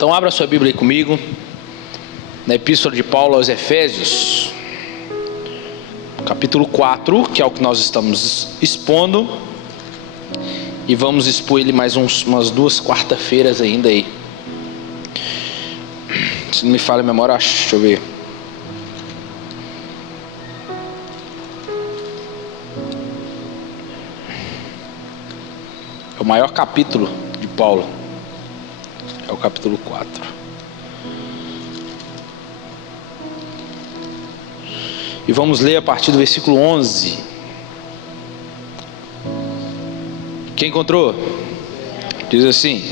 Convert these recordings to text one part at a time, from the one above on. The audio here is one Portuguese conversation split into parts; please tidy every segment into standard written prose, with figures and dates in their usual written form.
Então abra sua Bíblia aí comigo, na Epístola de Paulo aos Efésios, capítulo 4, que é o que nós estamos expondo, e vamos expor ele mais umas 2 quarta-feiras ainda aí. Se não me falha a memória, deixa eu ver. É o maior capítulo de Paulo. É o capítulo 4. E vamos ler a partir do versículo 11. Quem encontrou? Diz assim: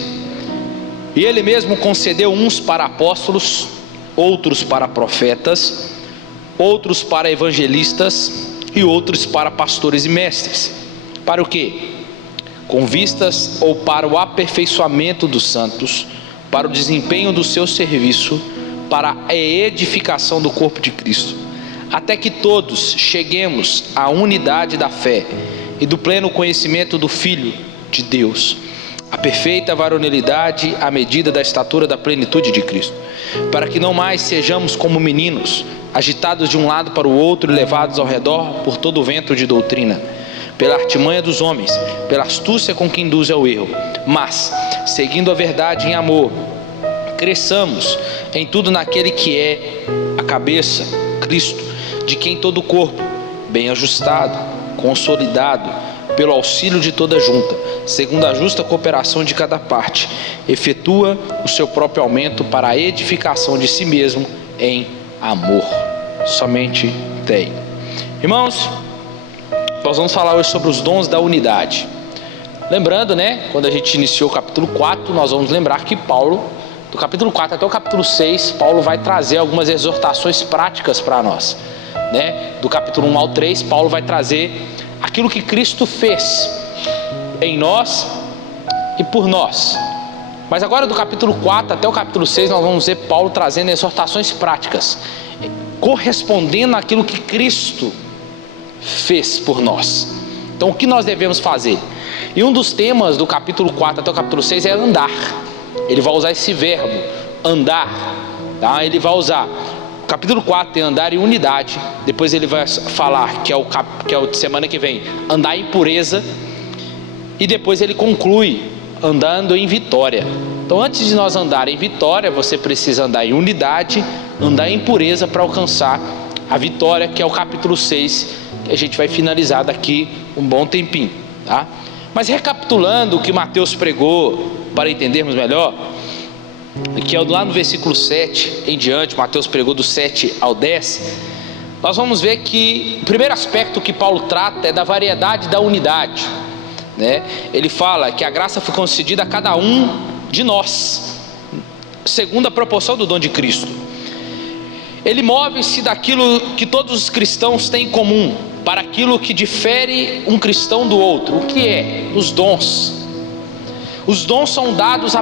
E ele mesmo concedeu uns para apóstolos, outros para profetas, outros para evangelistas e outros para pastores e mestres. Para o quê? Com vistas ou para o aperfeiçoamento dos santos, para o desempenho do seu serviço, para a edificação do corpo de Cristo, até que todos cheguemos à unidade da fé e do pleno conhecimento do Filho de Deus, a perfeita varonilidade à medida da estatura da plenitude de Cristo, para que não mais sejamos como meninos, agitados de um lado para o outro e levados ao redor por todo o vento de doutrina, pela artimanha dos homens, pela astúcia com que induz ao erro, mas, seguindo a verdade em amor, cresçamos em tudo naquele que é a cabeça, Cristo, de quem todo o corpo, bem ajustado, consolidado, pelo auxílio de toda junta, segundo a justa cooperação de cada parte, efetua o seu próprio aumento para a edificação de si mesmo em amor. Somente tem. Irmãos, nós vamos falar hoje sobre os dons da unidade. Lembrando, quando a gente iniciou o capítulo 4, nós vamos lembrar que Paulo, do capítulo 4 até o capítulo 6, Paulo vai trazer algumas exortações práticas para nós. Do capítulo 1 ao 3, Paulo vai trazer aquilo que Cristo fez em nós e por nós. Mas agora do capítulo 4 até o capítulo 6, nós vamos ver Paulo trazendo exortações práticas, correspondendo àquilo que Cristo fez por nós. Então o que nós devemos fazer? E um dos temas do capítulo 4 até o capítulo 6 é andar. Ele vai usar esse verbo, andar, tá? Ele vai usar, capítulo 4 tem andar em unidade. Depois ele vai falar, que é o de semana que vem, andar em pureza. E depois ele conclui, andando em vitória. Então antes de nós andar em vitória, você precisa andar em unidade, andar em pureza para alcançar a vitória, que é o capítulo 6, que a gente vai finalizar daqui um bom tempinho, tá? Mas recapitulando o que Mateus pregou, para entendermos melhor, que é lá no versículo 7 em diante, Mateus pregou do 7 ao 10, nós vamos ver que o primeiro aspecto que Paulo trata é da variedade da unidade, Ele fala que a graça foi concedida a cada um de nós, segundo a proporção do dom de Cristo. Ele move-se daquilo que todos os cristãos têm em comum, para aquilo que difere um cristão do outro. O que é? Os dons. Os dons são dados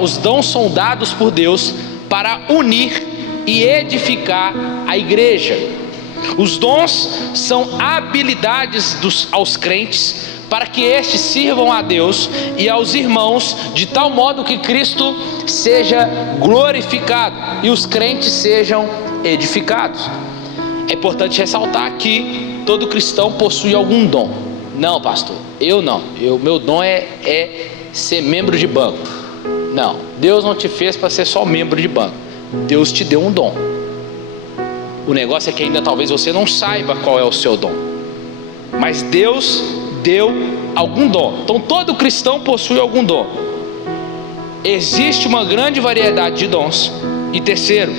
os dons são dados por Deus para unir e edificar a igreja. Os dons são habilidades aos crentes, para que estes sirvam a Deus e aos irmãos, de tal modo que Cristo seja glorificado e os crentes sejam edificados. É importante ressaltar que todo cristão possui algum dom. Não, pastor, eu não. Meu dom é ser membro de banco. Não, Deus não te fez para ser só membro de banco. Deus te deu um dom. O negócio é que ainda talvez você não saiba qual é o seu dom, mas Deus deu algum dom. Então todo cristão possui algum dom. Existe uma grande variedade de dons. E terceiro,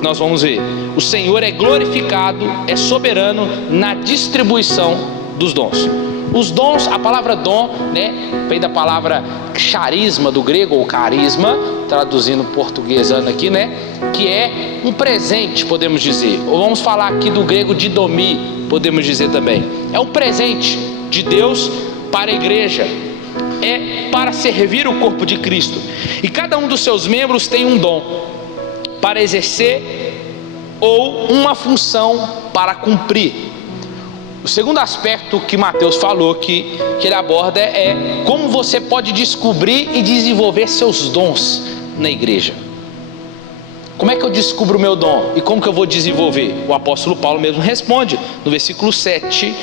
nós vamos ver, o Senhor é glorificado, é soberano na distribuição dos dons. Os dons, a palavra dom, vem da palavra charisma do grego, ou carisma, traduzindo portuguesando aqui, que é um presente, podemos dizer. Ou vamos falar aqui do grego didomi, podemos dizer também. É um presente de Deus para a igreja, é para servir o corpo de Cristo. E cada um dos seus membros tem um dom para exercer ou uma função para cumprir. O segundo aspecto que Mateus falou, que ele aborda, é como você pode descobrir e desenvolver seus dons na igreja. Como é que eu descubro o meu dom? E como que eu vou desenvolver? O apóstolo Paulo mesmo responde, no versículo 7,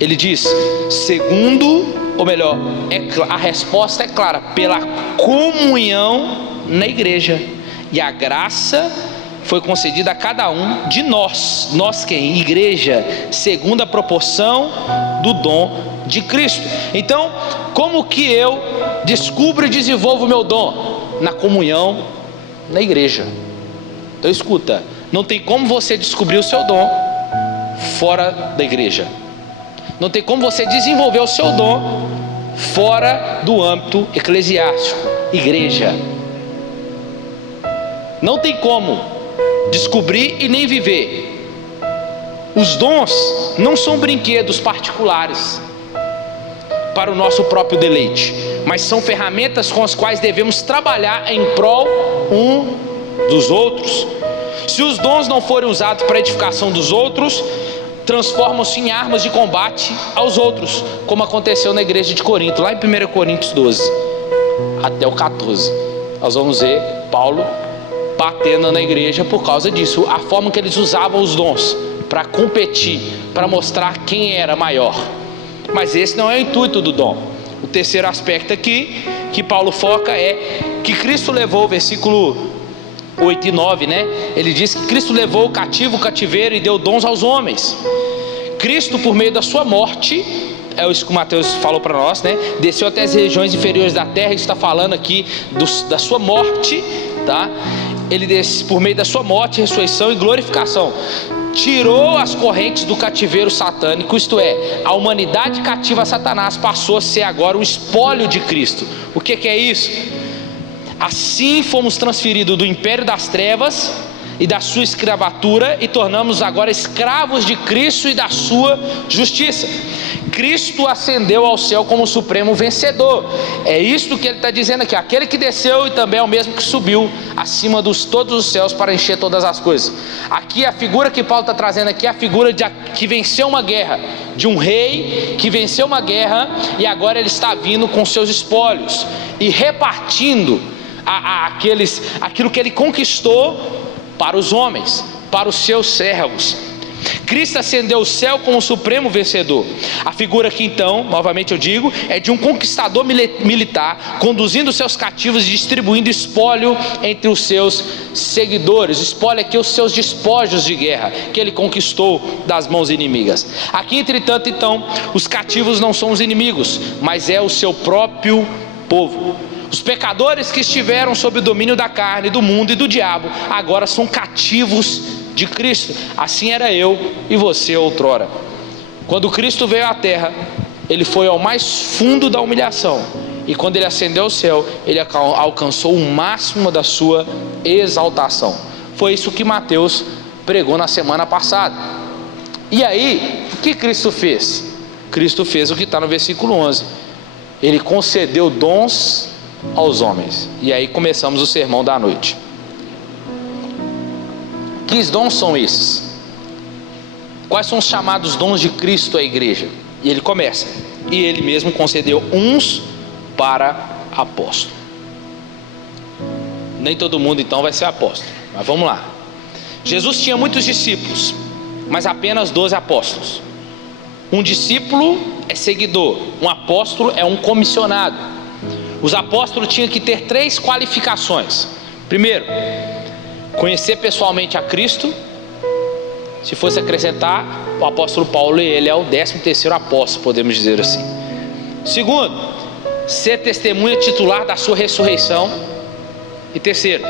ele diz, a resposta é clara, pela comunhão na igreja, e a graça foi concedida a cada um de nós quem? Igreja, segundo a proporção do dom de Cristo. Então, como que eu descubro e desenvolvo o meu dom? Na comunhão na igreja. Então escuta, não tem como você descobrir o seu dom fora da igreja. Não tem como você desenvolver o seu dom fora do âmbito eclesiástico, igreja. Não tem como descobrir e nem viver. Os dons não são brinquedos particulares para o nosso próprio deleite, mas são ferramentas com as quais devemos trabalhar em prol um dos outros. Se os dons não forem usados para a edificação dos outros, transformam-se em armas de combate aos outros, como aconteceu na igreja de Corinto, lá em 1 Coríntios 12 até o 14. Nós vamos ver Paulo batendo na igreja por causa disso, a forma que eles usavam os dons para competir, para mostrar quem era maior. Mas esse não é o intuito do dom. O terceiro aspecto aqui que Paulo foca é que Cristo levou, versículo 8 e 9, né? Ele diz que Cristo levou o cativeiro e deu dons aos homens. Cristo, por meio da sua morte, é isso que o Mateus falou para nós, né? Desceu até as regiões inferiores da terra. Ele está falando aqui da sua morte, tá? Ele desce por meio da sua morte, ressurreição e glorificação. Tirou as correntes do cativeiro satânico, isto é, a humanidade cativa a Satanás passou a ser agora o espólio de Cristo. O que é isso? Assim fomos transferidos do império das trevas e da sua escravatura e tornamos agora escravos de Cristo e da sua justiça. Cristo ascendeu ao céu como o supremo vencedor. É isto que ele está dizendo aqui. Aquele que desceu e também é o mesmo que subiu acima dos todos os céus para encher todas as coisas. Aqui a figura que Paulo está trazendo aqui é a figura que venceu uma guerra, de um rei que venceu uma guerra e agora ele está vindo com seus espólios e repartindo aquilo que ele conquistou para os homens, para os seus servos. Cristo ascendeu ao céu como o supremo vencedor. A figura aqui então, novamente eu digo, é de um conquistador militar, conduzindo seus cativos e distribuindo espólio entre os seus seguidores. Espólio aqui os seus despojos de guerra, que ele conquistou das mãos inimigas. Aqui, entretanto, então, os cativos não são os inimigos, mas é o seu próprio povo. Os pecadores que estiveram sob o domínio da carne, do mundo e do diabo, agora são cativos de Cristo. Assim era eu e você outrora. Quando Cristo veio à terra, ele foi ao mais fundo da humilhação, e quando ele ascendeu ao céu, ele alcançou o máximo da sua exaltação. Foi isso que Mateus pregou na semana passada. E aí, o que Cristo fez? Cristo fez o que está no versículo 11. Ele concedeu dons aos homens. E aí começamos o sermão da noite. Que dons são esses? Quais são os chamados dons de Cristo à igreja? E ele começa: e ele mesmo concedeu uns para apóstolo. Nem todo mundo então vai ser apóstolo, mas vamos lá. Jesus tinha muitos discípulos, mas apenas 12 apóstolos. Um discípulo é seguidor, um apóstolo é um comissionado. Os apóstolos tinham que ter 3 qualificações. Primeiro, conhecer pessoalmente a Cristo. Se fosse acrescentar, o apóstolo Paulo, ele é o 13º apóstolo, podemos dizer assim. Segundo, ser testemunha titular da sua ressurreição. E terceiro,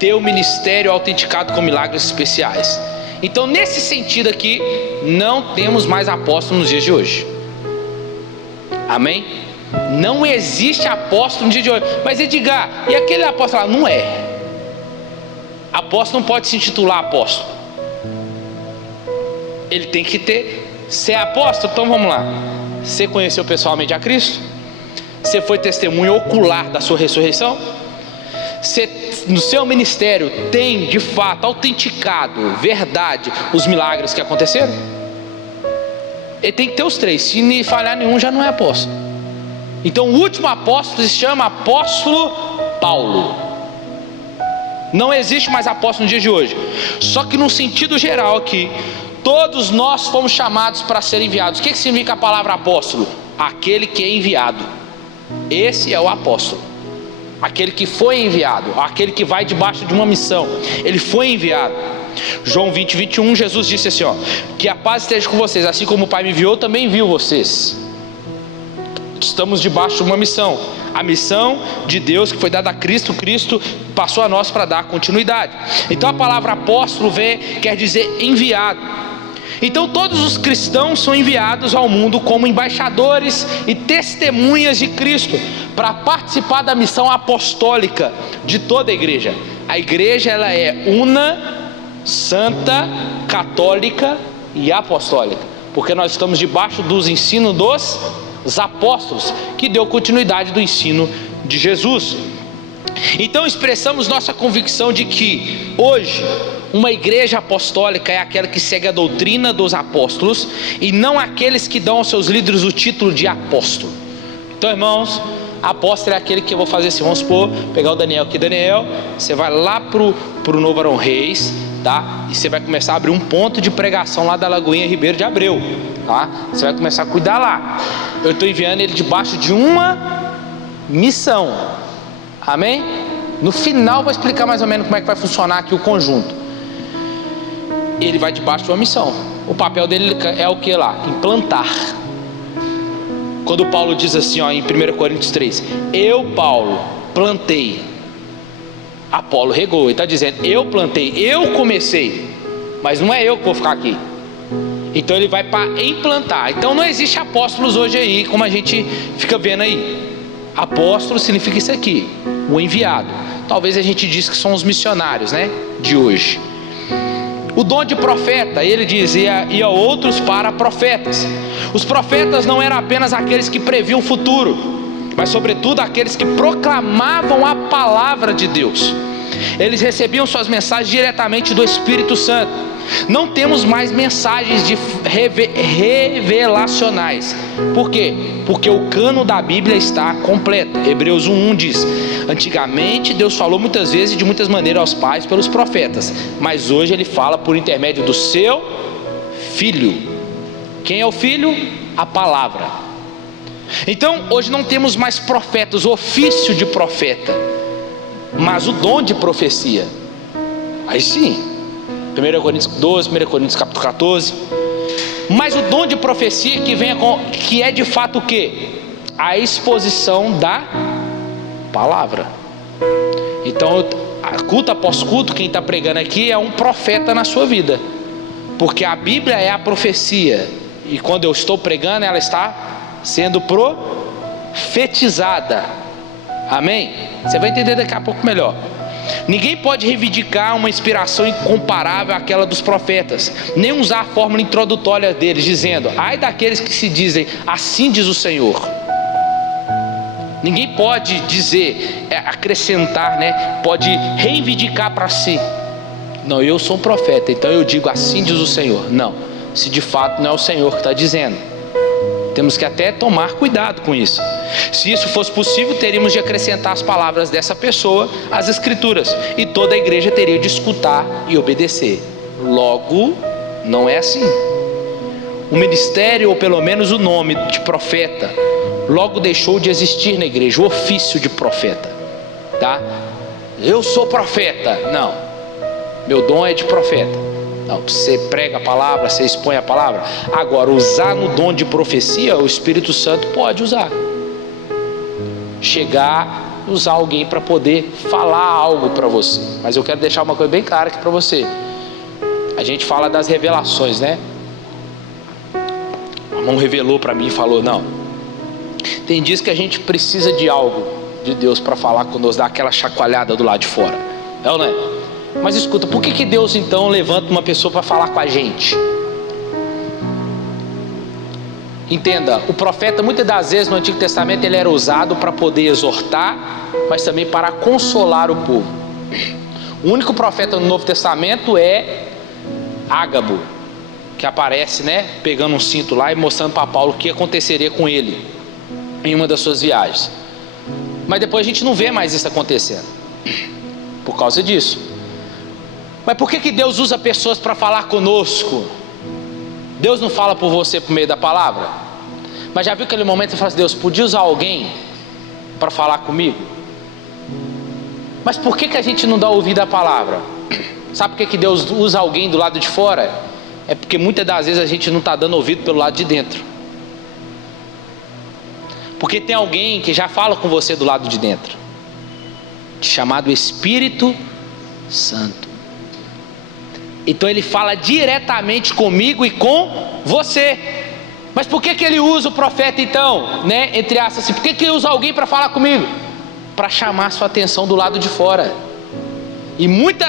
ter o ministério autenticado com milagres especiais. Então, nesse sentido aqui, não temos mais apóstolos nos dias de hoje. Amém? Não existe apóstolo no dia de hoje. Mas Edgar, e aquele apóstolo lá? Não é. Apóstolo não pode se intitular apóstolo. Ele tem que ser apóstolo. Então vamos lá. Você conheceu pessoalmente a Cristo? Você foi testemunha ocular da sua ressurreição? Você, no seu ministério, tem de fato autenticado, verdade, os milagres que aconteceram? Ele tem que ter os 3. Se falhar nenhum, já não é apóstolo. Então o último apóstolo se chama apóstolo Paulo. Não existe mais apóstolo no dia de hoje. Só que no sentido geral aqui, todos nós fomos chamados para ser enviados. O que significa a palavra apóstolo? Aquele que é enviado. Esse é o apóstolo. Aquele que foi enviado, aquele que vai debaixo de uma missão. Ele foi enviado. João 20, 21, Jesus disse assim, que a paz esteja com vocês, assim como o Pai me enviou, também enviou vocês. Estamos debaixo de uma missão. A missão de Deus que foi dada a Cristo, Cristo passou a nós para dar continuidade. Então a palavra apóstolo quer dizer enviado. Então todos os cristãos são enviados ao mundo como embaixadores e testemunhas de Cristo, para participar da missão apostólica de toda a igreja. A igreja, ela é una, santa, católica e apostólica, porque nós estamos debaixo dos ensinos dos apóstolos, que deu continuidade do ensino de Jesus. Então expressamos nossa convicção de que hoje uma igreja apostólica é aquela que segue a doutrina dos apóstolos, e não aqueles que dão aos seus líderes o título de apóstolo. Então, irmãos, apóstolo é aquele que eu vou fazer assim, vamos supor, pegar o Daniel aqui. Daniel, você vai lá pro Novo Arão Reis, tá? E você vai começar a abrir um ponto de pregação lá da Lagoinha Ribeiro de Abreu, tá? Você vai começar a cuidar lá. Eu estou enviando ele debaixo de uma missão. Amém? No final eu vou explicar mais ou menos como é que vai funcionar aqui o conjunto. Ele vai debaixo de uma missão. O papel dele é o que lá? Implantar. Quando Paulo diz assim, em 1 Coríntios 3, eu, Paulo, plantei, Apolo regou. Ele está dizendo, eu plantei, eu comecei, mas não é eu que vou ficar aqui. Então ele vai para implantar. Então não existe apóstolos hoje aí, como a gente fica vendo aí. Apóstolo significa isso aqui, o enviado. Talvez a gente diz que são os missionários, né, de hoje. O dom de profeta, ele dizia, e a outros para profetas. Os profetas não eram apenas aqueles que previam o futuro, mas sobretudo aqueles que proclamavam a palavra de Deus. Eles recebiam suas mensagens diretamente do Espírito Santo. Não temos mais mensagens revelacionais. Por quê? Porque o cano da Bíblia está completo. Hebreus 1:1 diz: antigamente Deus falou muitas vezes e de muitas maneiras aos pais pelos profetas, mas hoje Ele fala por intermédio do seu Filho. Quem é o Filho? A palavra. Então hoje não temos mais profetas, o ofício de profeta, mas o dom de profecia. Aí sim, 1 Coríntios 12, 1 Coríntios capítulo 14. Mas o dom de profecia que é de fato o quê? A exposição da palavra. Então, culto após culto, quem está pregando aqui é um profeta na sua vida, porque a Bíblia é a profecia, e quando eu estou pregando, ela está sendo profetizada. Amém? Você vai entender daqui a pouco melhor. Ninguém pode reivindicar uma inspiração incomparável àquela dos profetas, nem usar a fórmula introdutória deles, dizendo, ai daqueles que se dizem, assim diz o Senhor. Ninguém pode dizer, acrescentar, né? Pode reivindicar para si. Não, eu sou um profeta, então eu digo, assim diz o Senhor. Não, se de fato não é o Senhor que está dizendo. Temos que até tomar cuidado com isso. Se isso fosse possível, teríamos de acrescentar as palavras dessa pessoa às Escrituras, e toda a igreja teria de escutar e obedecer. Logo, não é assim. O ministério, ou pelo menos o nome de profeta, logo deixou de existir na igreja, o ofício de profeta, tá? Eu sou profeta. Não, meu dom é de profeta. Não, você prega a palavra, você expõe a palavra. Agora, usar no dom de profecia, o Espírito Santo pode usar. Chegar, usar alguém para poder falar algo para você. Mas eu quero deixar uma coisa bem clara aqui para você. A gente fala das revelações, né? A mão revelou para mim e falou, não. Tem dias que a gente precisa de algo de Deus para falar conosco, dar aquela chacoalhada do lado de fora. É ou não é? Mas escuta, por que Deus então levanta uma pessoa para falar com a gente? Entenda, o profeta muitas das vezes no Antigo Testamento ele era usado para poder exortar, mas também para consolar o povo. O único profeta no Novo Testamento é Ágabo, que aparece, né, pegando um cinto lá e mostrando para Paulo o que aconteceria com ele em uma das suas viagens. Mas depois a gente não vê mais isso acontecendo, por causa disso. Mas por que Deus usa pessoas para falar conosco? Deus não fala por você por meio da palavra? Mas já viu aquele momento que você fala assim: Deus, podia usar alguém para falar comigo? Mas por que a gente não dá ouvido à palavra? Sabe por que Deus usa alguém do lado de fora? É porque muitas das vezes a gente não está dando ouvido pelo lado de dentro. Porque tem alguém que já fala com você do lado de dentro, chamado Espírito Santo. Então ele fala diretamente comigo e com você. Mas por que ele usa o profeta então, né? Entre aspas assim, por que ele usa alguém para falar comigo? Para chamar a sua atenção do lado de fora. E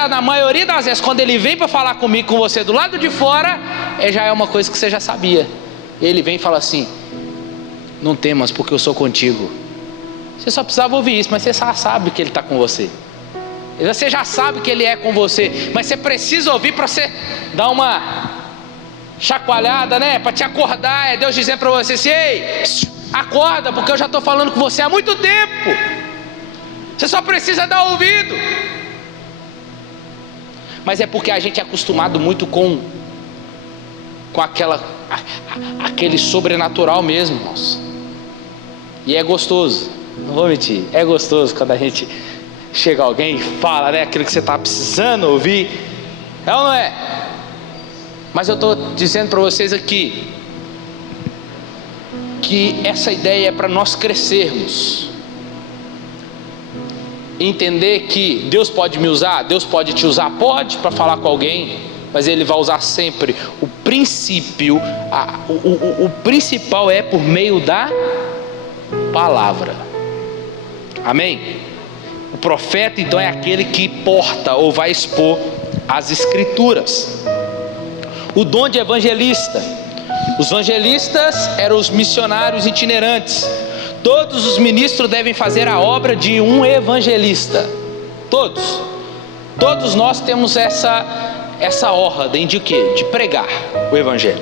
na maioria das vezes, quando ele vem para falar comigo, com você do lado de fora, já é uma coisa que você já sabia. Ele vem e fala assim: não temas, porque eu sou contigo. Você só precisava ouvir isso, mas você já sabe que ele está com você. Você já sabe que ele é com você, mas você precisa ouvir para você dar uma chacoalhada, né? Para te acordar. É Deus dizendo para você assim: ei, acorda, porque eu já estou falando com você há muito tempo. Você só precisa dar ouvido. Mas é porque a gente é acostumado muito com aquele sobrenatural mesmo, irmãos. E é gostoso, não vou mentir, é gostoso quando a gente chega alguém e fala, né, aquilo que você está precisando ouvir. É ou não é? Mas eu estou dizendo para vocês aqui que essa ideia é para nós crescermos, entender que Deus pode me usar, Deus pode te usar, pode, para falar com alguém, mas Ele vai usar sempre. O princípio, o principal é por meio da palavra. Amém? O profeta então é aquele que porta ou vai expor as escrituras. O dom de evangelista: os evangelistas eram os missionários itinerantes. Todos os ministros devem fazer a obra de um evangelista. Todos nós temos essa ordem de quê? De pregar o evangelho.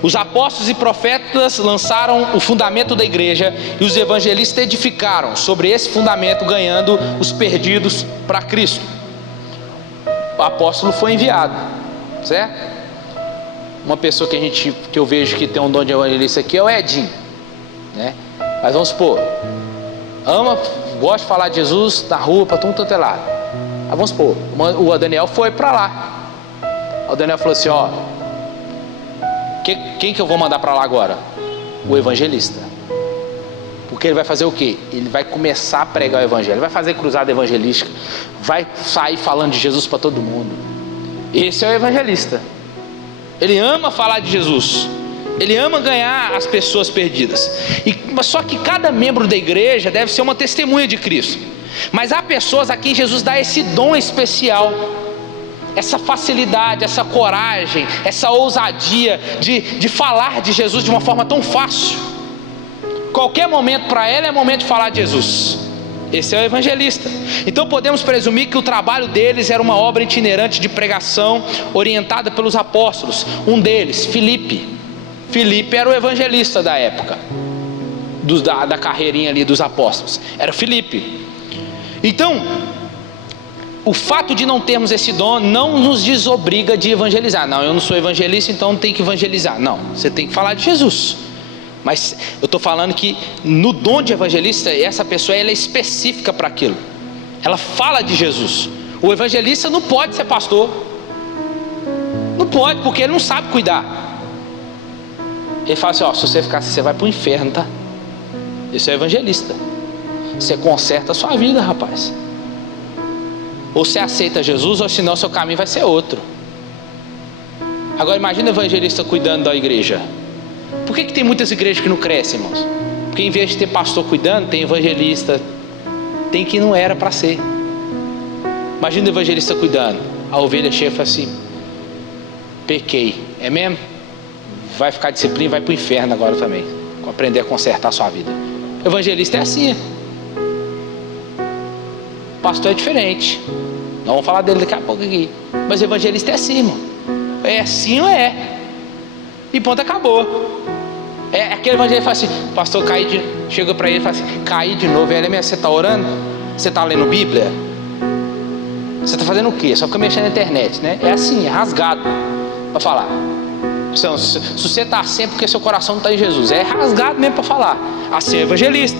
Os apóstolos e profetas lançaram o fundamento da igreja, e os evangelistas edificaram sobre esse fundamento, ganhando os perdidos para Cristo. O apóstolo foi enviado, certo? Uma pessoa que eu vejo que tem um dom de evangelista aqui é o Edinho, né? Mas vamos supor, gosta de falar de Jesus na rua para todo lado. Aí vamos supor, o Daniel foi para lá. O Daniel falou assim: ó, quem que eu vou mandar para lá agora? O evangelista. Porque ele vai fazer o quê? Ele vai começar a pregar o evangelho, vai fazer cruzada evangelística, vai sair falando de Jesus para todo mundo. Esse é o evangelista. Ele ama falar de Jesus, ele ama ganhar as pessoas perdidas. Mas só que cada membro da igreja deve ser uma testemunha de Cristo. Mas há pessoas a quem Jesus dá esse dom especial, essa facilidade, essa coragem, essa ousadia de falar de Jesus de uma forma tão fácil. Qualquer momento para ela é momento de falar de Jesus. Esse é o evangelista. Então podemos presumir que o trabalho deles era uma obra itinerante de pregação orientada pelos apóstolos. Um deles, Filipe era o evangelista da época, da carreirinha ali dos apóstolos. Era Filipe. Então, o fato de não termos esse dom não nos desobriga de evangelizar. Não, eu não sou evangelista, então não tenho que evangelizar. Não, você tem que falar de Jesus. Mas eu estou falando que no dom de evangelista, essa pessoa ela é específica para aquilo. Ela fala de Jesus. O evangelista não pode ser pastor. Não pode, porque ele não sabe cuidar. Ele fala assim: ó, se você ficar assim, você vai para o inferno, tá? Esse é o evangelista. Você conserta a sua vida, rapaz. Ou você aceita Jesus, ou senão seu caminho vai ser outro. Agora imagina o evangelista cuidando da igreja. Por que tem muitas igrejas que não crescem, irmãos? Porque em vez de ter pastor cuidando, tem evangelista. Tem que não era para ser. Imagina o evangelista cuidando. A ovelha chega e fala assim: pequei, é mesmo? Vai ficar disciplina e vai para o inferno agora também. Aprender a consertar a sua vida. O evangelista é assim. O pastor é diferente. Nós vamos falar dele daqui a pouco aqui. Mas o evangelista é assim, irmão. É assim ou é? E ponto, acabou. É aquele evangelho que fala assim: pastor, caí de chega para ele e fala assim: caí de novo. Ele: você está orando? Você está lendo Bíblia? Você está fazendo o quê? Só fica mexendo na internet, né? É assim, é rasgado para falar. Então, se você está assim, é porque seu coração não está em Jesus. É rasgado mesmo para falar. Assim é evangelista.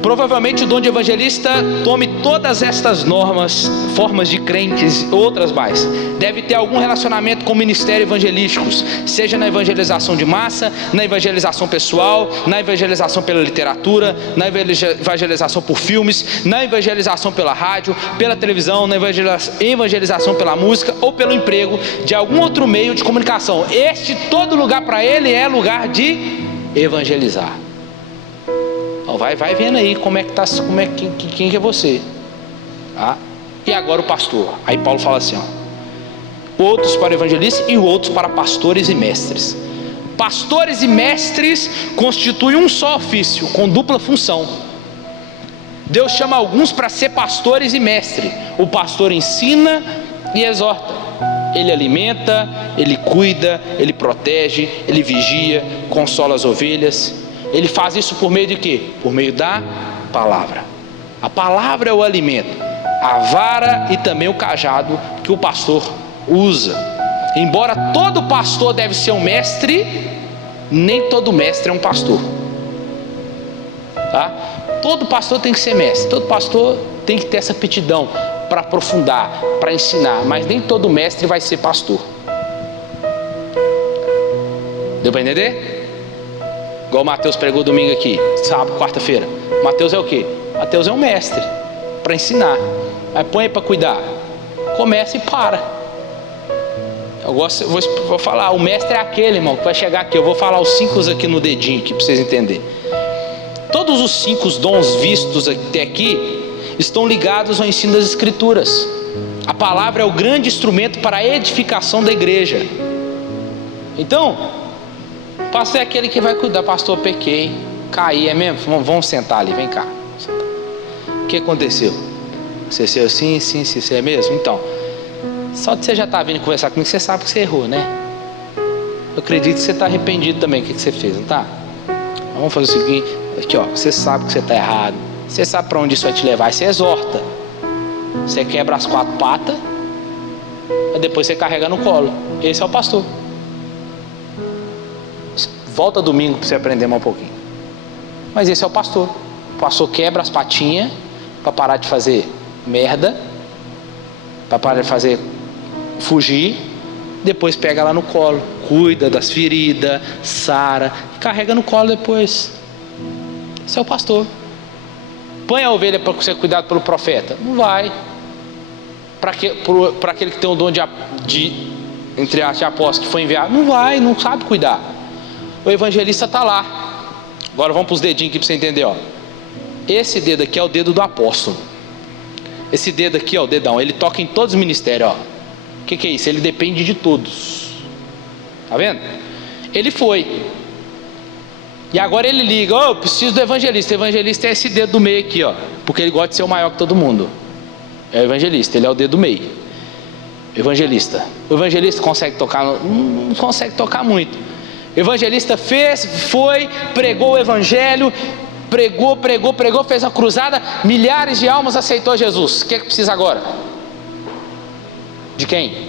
Provavelmente o dom de evangelista tome todas estas normas, formas de crentes, outras mais. Deve ter algum relacionamento com o ministério evangelísticos, seja na evangelização de massa, na evangelização pessoal, na evangelização pela literatura, na evangelização por filmes, na evangelização pela rádio, pela televisão, na evangelização pela música ou pelo emprego, de algum outro meio de comunicação. Todo lugar para ele é lugar de evangelizar. Vai vendo aí como é que tá, quem que é você, tá? E agora o pastor. Aí Paulo fala assim, outros para evangelistas e outros para pastores e mestres. Pastores e mestres constituem um só ofício, com dupla função. Deus chama alguns para ser pastores e mestres. O pastor ensina e exorta, ele alimenta, ele cuida, ele protege, ele vigia, consola as ovelhas. Ele faz isso por meio de quê? Por meio da palavra. A palavra é o alimento, a vara e também o cajado que o pastor usa. Embora todo pastor deve ser um mestre, nem todo mestre é um pastor, tá? Todo pastor tem que ser mestre, todo pastor tem que ter essa aptidão para aprofundar, para ensinar, mas nem todo mestre vai ser pastor. Deu para entender? Igual o Mateus pregou domingo aqui, sábado, quarta-feira. Mateus é o quê? Mateus é um mestre para ensinar. Aí põe para cuidar. Começa e para. Vou falar, o mestre é aquele, irmão, que vai chegar aqui. Eu vou falar os 5 aqui no dedinho aqui para vocês entenderem. Todos os 5 dons vistos até aqui estão ligados ao ensino das Escrituras. A palavra é o grande instrumento para a edificação da igreja. Então, pastor é aquele que vai cuidar. Pastor, pequei, caí, é mesmo? Vamos sentar ali, vem cá. O que aconteceu? Você saiu assim, sim, você é mesmo? Então, só de você já estar vindo conversar comigo, você sabe que você errou, né? Eu acredito que você está arrependido também. O que você fez, não está? Vamos fazer o seguinte, aqui ó, você sabe que você está errado, você sabe para onde isso vai te levar, aí você exorta, você quebra as 4 patas, e depois você carrega no colo. Esse é o pastor. Volta domingo para você aprender mais um pouquinho. Mas esse é o pastor. O pastor quebra as patinhas para parar de fazer merda, para parar de fazer fugir. Depois pega lá no colo, cuida das feridas, sara, carrega no colo depois. Esse é o pastor. Põe a ovelha para ser cuidado pelo profeta? Não vai. Para aquele que tem o dom de entre aspas, de apóstolo, que foi enviado? Não vai, não sabe cuidar. O evangelista está lá. Agora vamos para os dedinhos aqui para você entender, ó. Esse dedo aqui é o dedo do apóstolo. Esse dedo aqui, ó, o dedão, ele toca em todos os ministérios, ó. O que é isso? Ele depende de todos. Tá vendo? Ele foi. E agora ele liga, eu preciso do evangelista. O evangelista é esse dedo do meio aqui, ó. Porque ele gosta de ser o maior que todo mundo. É o evangelista, ele é o dedo do meio. Evangelista. O evangelista consegue tocar? Não consegue tocar muito. O evangelista foi, pregou o evangelho, pregou, fez a cruzada, milhares de almas aceitou Jesus. O que é que precisa agora? De quem?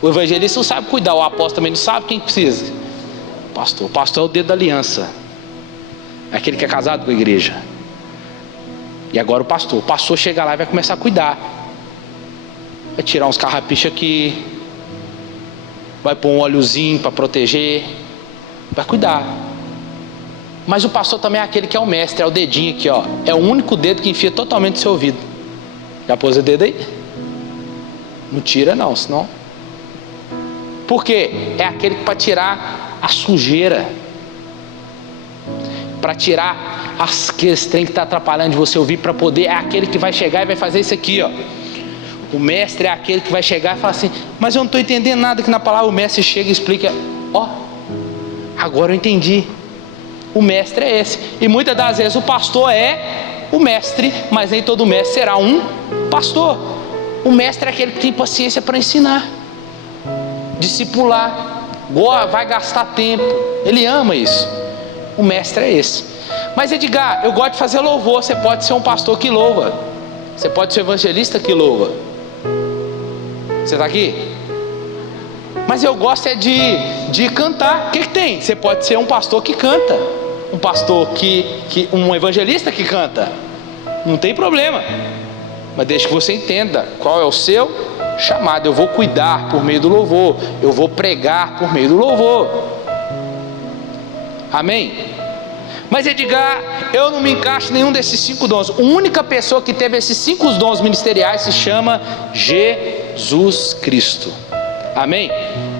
O evangelista não sabe cuidar, o apóstolo também não sabe. Quem precisa? O pastor é o dedo da aliança, é aquele que é casado com a igreja. E agora o pastor chega lá e vai começar a cuidar, vai tirar uns carrapichos aqui, vai pôr um óleozinho para proteger, vai cuidar. Mas o pastor também é aquele que é o mestre, é o dedinho aqui, ó. É o único dedo que enfia totalmente no seu ouvido. Já pôs o dedo aí? Não tira não, senão. Por quê? É aquele que para tirar a sujeira, para tirar aqueles trem que está atrapalhando de você ouvir, para poder, é aquele que vai chegar e vai fazer isso aqui, ó. O mestre é aquele que vai chegar e falar assim, mas eu não estou entendendo nada aqui na palavra. O mestre chega e explica, ó, agora eu entendi. O mestre é esse. E muitas das vezes o pastor é o mestre, mas nem todo mestre será um pastor. O mestre é aquele que tem paciência para ensinar, discipular, vai gastar tempo. Ele ama isso. O mestre é esse. Mas Edgar, eu gosto de fazer louvor. Você pode ser um pastor que louva. Você pode ser um evangelista que louva. Você está aqui? Mas eu gosto é de cantar. O que tem? Você pode ser um pastor que canta. Um pastor um evangelista que canta. Não tem problema. Mas deixa que você entenda qual é o seu chamado. Eu vou cuidar por meio do louvor. Eu vou pregar por meio do louvor. Amém? Mas Edgar, eu não me encaixo em nenhum desses 5 dons. A única pessoa que teve esses 5 dons ministeriais se chama Jesus Cristo. Amém?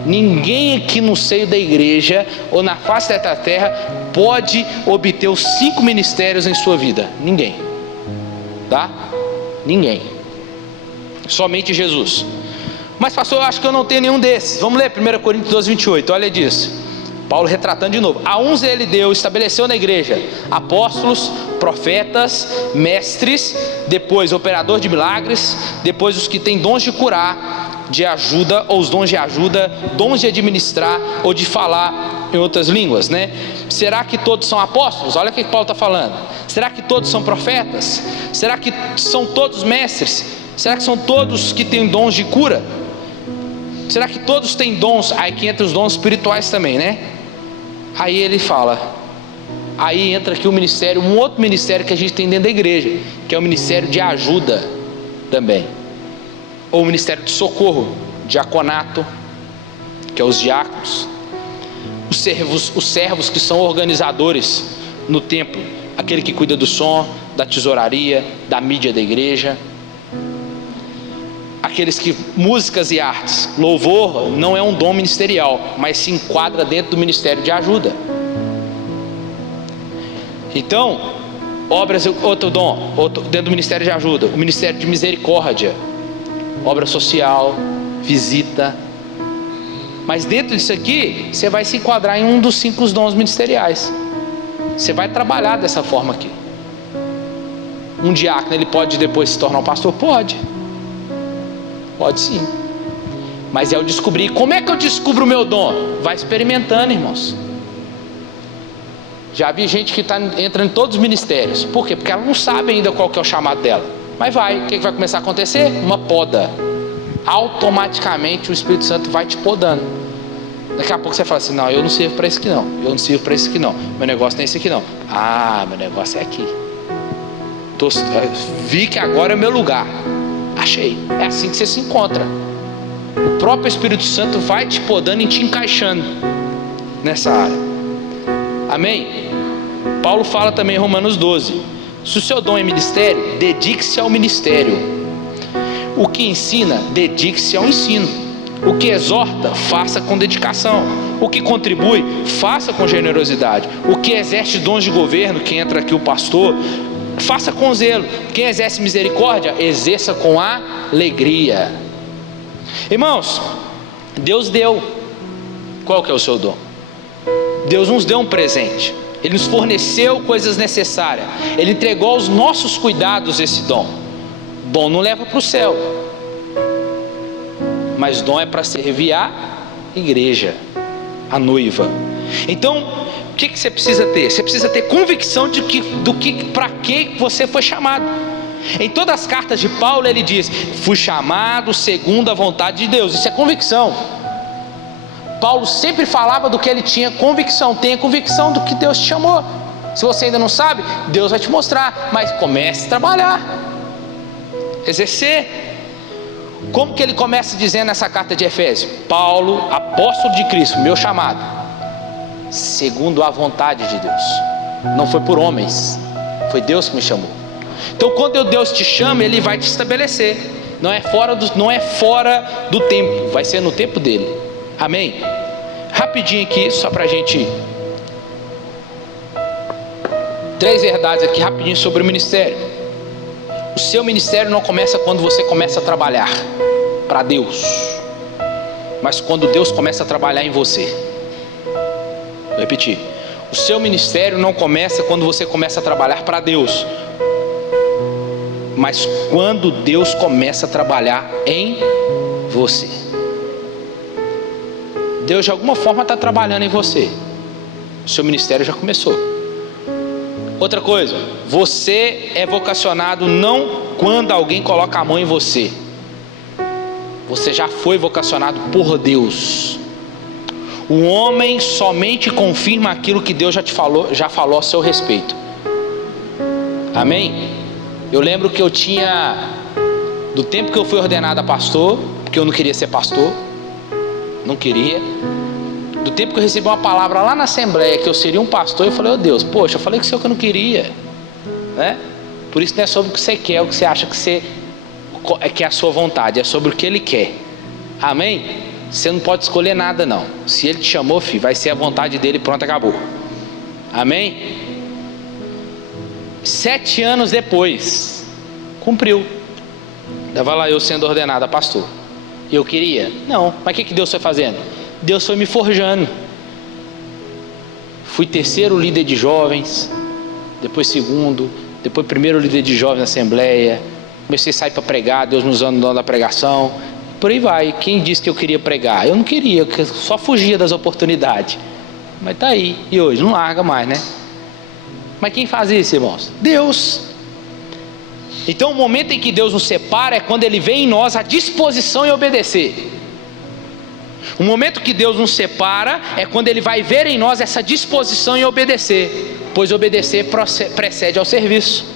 Ninguém aqui no seio da igreja ou na face da terra pode obter os 5 ministérios em sua vida. Ninguém. Tá? Ninguém. Somente Jesus. Mas pastor, eu acho que eu não tenho nenhum desses. Vamos ler 1 Coríntios 12, 28. Olha disso. Paulo retratando de novo. A uns ele deu, estabeleceu na igreja apóstolos, profetas, mestres, depois operador de milagres, depois os que têm dons de curar, de ajuda, ou os dons de ajuda, dons de administrar ou de falar em outras línguas, né? Será que todos são apóstolos? Olha o que Paulo está falando. Será que todos são profetas? Será que são todos mestres? Será que são todos que têm dons de cura? Será que todos têm dons? Aí que entra os dons espirituais também, né? Aí ele fala, aí entra aqui o ministério, um outro ministério que a gente tem dentro da igreja, que é o ministério de ajuda também, ou o ministério de socorro, diaconato, que é os diáconos, os servos que são organizadores no templo, aquele que cuida do som, da tesouraria, da mídia da igreja, aqueles que, músicas e artes. Louvor não é um dom ministerial, mas se enquadra dentro do ministério de ajuda. Então, obras, outro dom, dentro do ministério de ajuda, o ministério de misericórdia, obra social, visita. Mas dentro disso aqui, você vai se enquadrar em um dos 5 dons ministeriais. Você vai trabalhar dessa forma aqui. Um diácono, ele pode depois se tornar um pastor? Pode. Pode sim. Mas é eu descobrir. Como é que eu descubro o meu dom? Vai experimentando, irmãos. Já vi gente que entra em todos os ministérios. Por quê? Porque ela não sabe ainda qual que é o chamado dela. Mas vai. O que vai começar a acontecer? Uma poda. Automaticamente o Espírito Santo vai te podando. Daqui a pouco você fala assim, não, eu não sirvo para isso aqui não. Eu não sirvo para isso aqui não. Meu negócio não é esse aqui não. Ah, meu negócio é aqui. Vi que agora é o meu lugar. Achei. É assim que você se encontra. O próprio Espírito Santo vai te podando e te encaixando nessa área. Amém? Paulo fala também em Romanos 12. Se o seu dom é ministério, dedique-se ao ministério. O que ensina, dedique-se ao ensino. O que exorta, faça com dedicação. O que contribui, faça com generosidade. O que exerce dons de governo, que entra aqui o pastor, faça com zelo. Quem exerce misericórdia, exerça com alegria. Irmãos, Deus deu. Qual que é o seu dom? Deus nos deu um presente. Ele nos forneceu coisas necessárias. Ele entregou aos nossos cuidados esse dom. Dom não leva para o céu, mas dom é para servir a igreja, a noiva. Então, o que você precisa ter? Você precisa ter convicção para que você foi chamado. Em todas as cartas de Paulo ele diz: fui chamado segundo a vontade de Deus. Isso é convicção. Paulo sempre falava do que ele tinha convicção. Tenha convicção do que Deus te chamou. Se você ainda não sabe, Deus vai te mostrar. Mas comece a trabalhar, exercer. Como que ele começa dizendo nessa carta de Efésios? Paulo, apóstolo de Cristo, meu chamado, segundo a vontade de Deus. Não foi por homens, foi Deus que me chamou. Então quando Deus te chama, Ele vai te estabelecer. Não é fora do tempo, vai ser no tempo dele. Amém? Rapidinho aqui, só pra gente. 3 verdades aqui rapidinho sobre o ministério. O seu ministério não começa quando você começa a trabalhar para Deus, mas quando Deus começa a trabalhar em você. Vou repetir. O seu ministério não começa quando você começa a trabalhar para Deus, mas quando Deus começa a trabalhar em você. Deus de alguma forma está trabalhando em você. seu ministério já começou. Outra coisa, você é vocacionado não quando alguém coloca a mão em você. Você já foi vocacionado por Deus. O homem somente confirma aquilo que Deus já falou a seu respeito. Amém? Eu lembro que eu tinha, do tempo que eu fui ordenado a pastor, porque eu não queria ser pastor, não queria. Do tempo que eu recebi uma palavra lá na assembleia que eu seria um pastor, eu falei: oh Deus, poxa, eu falei com o Senhor que eu não queria, né? Por isso não é sobre o que você quer, o que você acha que é a sua vontade, é sobre o que Ele quer. Amém? Você não pode escolher nada não. Se Ele te chamou, filho, vai ser a vontade dEle, pronto, acabou. Amém? 7 anos depois, cumpriu. Estava lá eu sendo ordenado a pastor. Eu queria? Não. Mas o que Deus foi fazendo? Deus foi me forjando. Fui 3º líder de jovens, depois 2º, depois 1º líder de jovens na assembleia. Comecei a sair para pregar, Deus me usando no dom da pregação. Por aí vai. Quem disse que eu queria pregar? Eu não queria, eu só fugia das oportunidades. Mas está aí. E hoje não larga mais, né? Mas quem faz isso, irmãos? Deus. Então o momento em que Deus nos separa é quando Ele vê em nós a disposição em obedecer. O momento que Deus nos separa é quando Ele vai ver em nós essa disposição em obedecer, pois obedecer precede ao serviço.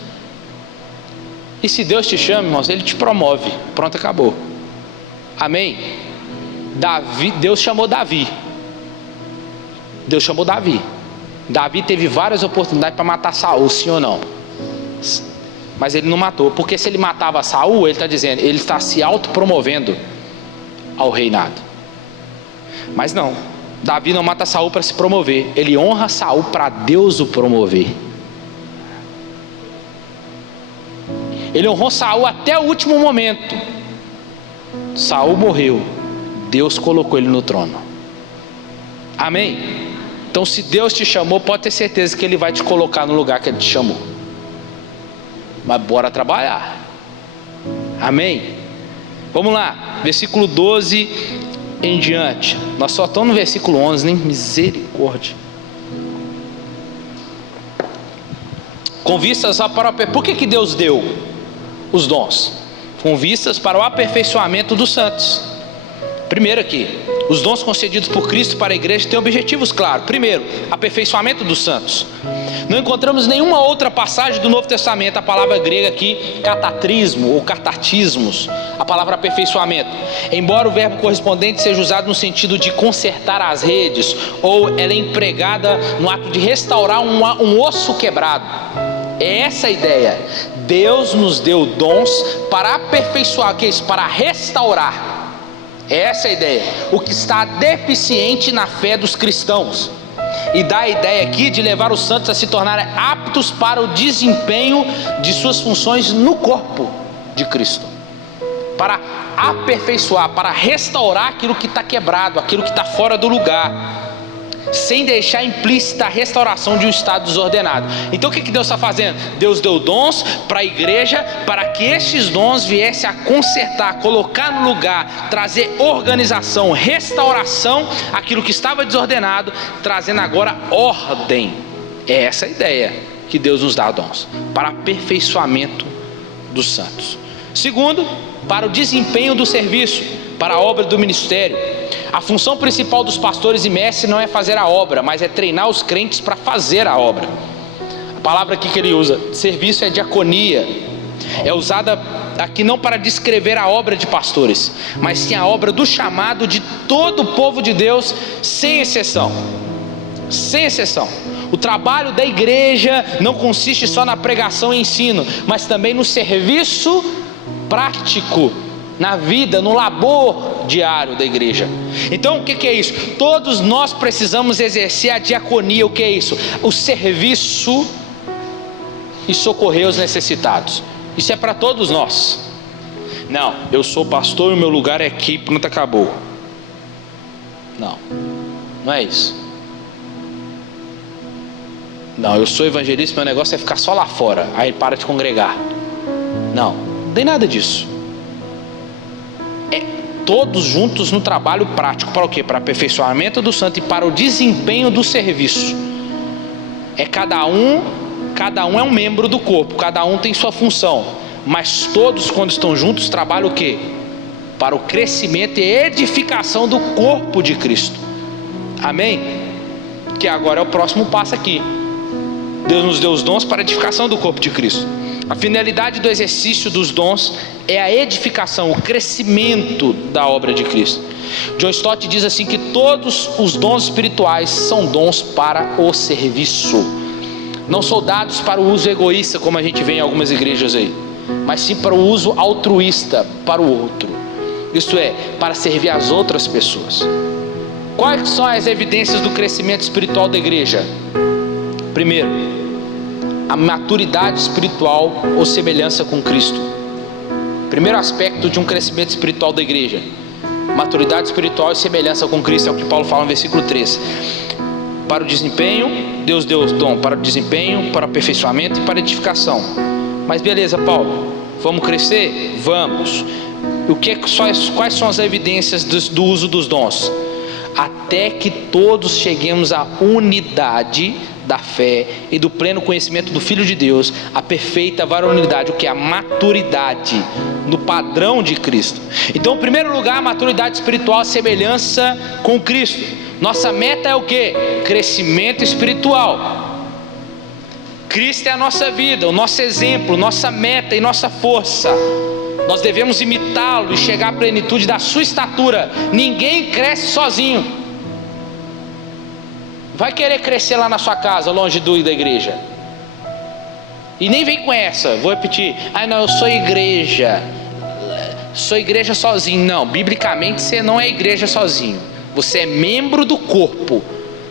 E se Deus te chama, irmãos, Ele te promove. Pronto, acabou. Amém? Deus chamou Davi. Davi teve várias oportunidades para matar Saul, sim ou não? Mas ele não matou, porque se ele matava Saul, ele está dizendo, ele está se autopromovendo ao reinado. Mas não, Davi não mata Saul para se promover, ele honra Saul para Deus o promover. Ele honrou Saul até o último momento. Saul morreu, Deus colocou ele no trono. Amém? Então se Deus te chamou, pode ter certeza que Ele vai te colocar no lugar que Ele te chamou. Mas bora trabalhar. Amém? Vamos lá, versículo 12 em diante. Nós só estamos no versículo 11, nem misericórdia. Com vistas para por que Deus deu os dons? Com vistas para o aperfeiçoamento dos santos. Primeiro aqui, os dons concedidos por Cristo para a igreja têm objetivos claros. Primeiro, aperfeiçoamento dos santos. Não encontramos nenhuma outra passagem do Novo Testamento, a palavra grega aqui, catatrismo ou catartismos, a palavra aperfeiçoamento. Embora o verbo correspondente seja usado no sentido de consertar as redes, ou ela é empregada no ato de restaurar um osso quebrado. É essa a ideia. Deus nos deu dons para aperfeiçoar, que é isso? Para restaurar. É essa a ideia. O que está deficiente na fé dos cristãos. E dá a ideia aqui de levar os santos a se tornarem aptos para o desempenho de suas funções no corpo de Cristo. Para aperfeiçoar, para restaurar aquilo que está quebrado, aquilo que está fora do lugar, sem deixar implícita a restauração de um estado desordenado. Então o que Deus está fazendo? Deus deu dons para a igreja, para que estes dons viessem a consertar, colocar no lugar, trazer organização, restauração, aquilo que estava desordenado, trazendo agora ordem. É essa a ideia que Deus nos dá dons, para aperfeiçoamento dos santos. Segundo, para o desempenho do serviço, para a obra do ministério. A função principal dos pastores e mestres não é fazer a obra, mas é treinar os crentes para fazer a obra. A palavra aqui que ele usa, serviço, é diaconia. É usada aqui não para descrever a obra de pastores, mas sim a obra do chamado de todo o povo de Deus, sem exceção. Sem exceção. O trabalho da igreja não consiste só na pregação e ensino, mas também no serviço prático, na vida, no labor diário da igreja. Então o que é isso? Todos nós precisamos exercer a diaconia. O que é isso? O serviço e socorrer os necessitados. Isso é para todos nós. Não, eu sou pastor e o meu lugar é aqui, pronto, acabou. Não, não é isso. Não, eu sou evangelista, meu negócio é ficar só lá fora, aí para de congregar. Não, não tem nada disso. É todos juntos no trabalho prático. Para o quê? Para aperfeiçoamento do santo e para o desempenho do serviço. cada um é um membro do corpo, cada um tem sua função, mas todos, quando estão juntos, trabalham o quê? Para o crescimento e edificação do corpo de Cristo. Amém? Que agora é o próximo passo aqui. Deus nos deu os dons para a edificação do corpo de Cristo. A finalidade do exercício dos dons é a edificação, o crescimento da obra de Cristo. John Stott diz assim que todos os dons espirituais são dons para o serviço. Não são dados para o uso egoísta, como a gente vê em algumas igrejas aí, mas sim para o uso altruísta, para o outro. Isto é, para servir as outras pessoas. Quais são as evidências do crescimento espiritual da igreja? Primeiro, a maturidade espiritual ou semelhança com Cristo. Primeiro aspecto de um crescimento espiritual da igreja: maturidade espiritual e semelhança com Cristo. É o que Paulo fala no versículo 3. Para o desempenho, Deus deu o dom para o desempenho, para o aperfeiçoamento e para a edificação. Mas beleza, Paulo, vamos crescer? Vamos. Quais são as evidências do uso dos dons? Até que todos cheguemos à unidade da fé e do pleno conhecimento do Filho de Deus, a perfeita varonilidade, o que é a maturidade no padrão de Cristo. Então, em primeiro lugar, a maturidade espiritual, a semelhança com Cristo. Nossa meta é o que? Crescimento espiritual. Cristo é a nossa vida, o nosso exemplo, nossa meta e nossa força. Nós devemos imitá-lo e chegar à plenitude da sua estatura. Ninguém cresce sozinho. Vai querer crescer lá na sua casa, longe da igreja. E nem vem com essa, vou repetir: não, eu sou igreja sozinho. Não, biblicamente você não é igreja sozinho. Você é membro do corpo.